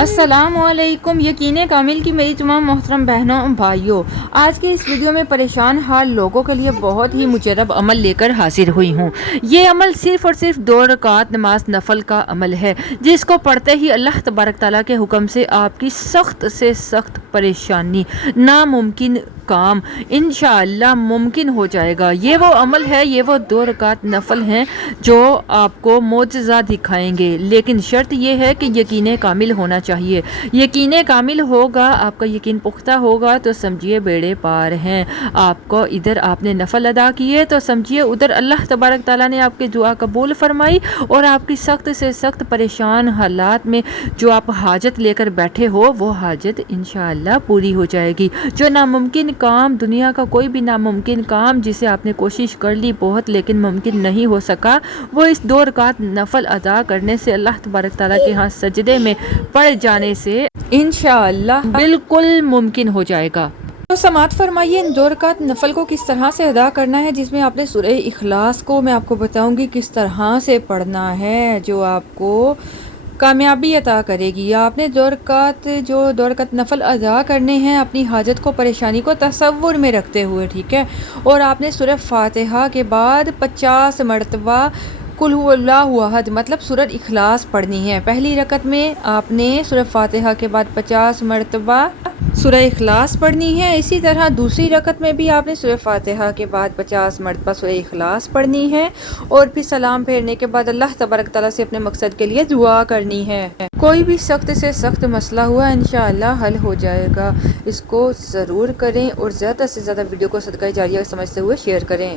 السلام علیکم، یقین کامل کی میری تمام محترم بہنوں اور بھائیوں، آج کے اس ویڈیو میں پریشان حال لوگوں کے لیے بہت ہی مجرب عمل لے کر حاضر ہوئی ہوں۔ یہ عمل صرف اور صرف 2 رکعت نماز نفل کا عمل ہے، جس کو پڑھتے ہی اللہ تبارک تعالیٰ کے حکم سے آپ کی سخت سے سخت پریشانی، ناممکن کام انشاءاللہ ممکن ہو جائے گا۔ یہ وہ عمل ہے، یہ وہ 2 رکعت نفل ہیں جو آپ کو معجزہ دکھائیں گے، لیکن شرط یہ ہے کہ یقین کامل ہونا چاہیے۔ یقین کامل ہوگا، آپ کا یقین پختہ ہوگا تو سمجھیے بیڑے پار ہیں۔ آپ کو ادھر آپ نے نفل ادا کیے تو سمجھیے ادھر اللہ تبارک تعالیٰ نے آپ کی دعا قبول فرمائی، اور آپ کی سخت سے سخت پریشان حالات میں جو آپ حاجت لے کر بیٹھے ہو، وہ حاجت انشاءاللہ پوری ہو جائے گی۔ جو ناممکن کام، دنیا کا کوئی بھی ناممکن کام جسے آپ نے کوشش کر لی بہت لیکن ممکن نہیں ہو سکا، وہ اس 2 رکعت نفل ادا کرنے سے، اللہ تبارک تعالیٰ کے ہاں سجدے میں پڑ جانے سے انشاءاللہ بالکل ممکن ہو جائے گا۔ تو سماعت فرمائیے، ان 2 رکعت نفل کو کس طرح سے ادا کرنا ہے، جس میں آپ نے سورہ اخلاص کو میں آپ کو بتاؤں گی کس طرح سے پڑھنا ہے، جو آپ کو کامیابی عطا کرے گی۔ آپ نے 2 رکعت نفل ادا کرنے ہیں اپنی حاجت کو، پریشانی کو تصور میں رکھتے ہوئے، ٹھیک ہے، اور آپ نے سورہ فاتحہ کے بعد 50 مرتبہ قل هو اللہ احد مطلب سورہ اخلاص پڑھنی ہے۔ پہلی رکعت میں آپ نے سورہ فاتحہ کے بعد 50 مرتبہ سورہ اخلاص پڑھنی ہے، اسی طرح دوسری رکعت میں بھی آپ نے سورہ فاتحہ کے بعد 50 مرتبہ سورہ اخلاص پڑھنی ہے، اور پھر سلام پھیرنے کے بعد اللہ تبارک تعالیٰ سے اپنے مقصد کے لیے دعا کرنی ہے۔ کوئی بھی سخت سے سخت مسئلہ ہوا انشاءاللہ حل ہو جائے گا۔ اس کو ضرور کریں، اور زیادہ سے زیادہ ویڈیو کو صدقہ جاریہ سمجھتے ہوئے شیئر کریں۔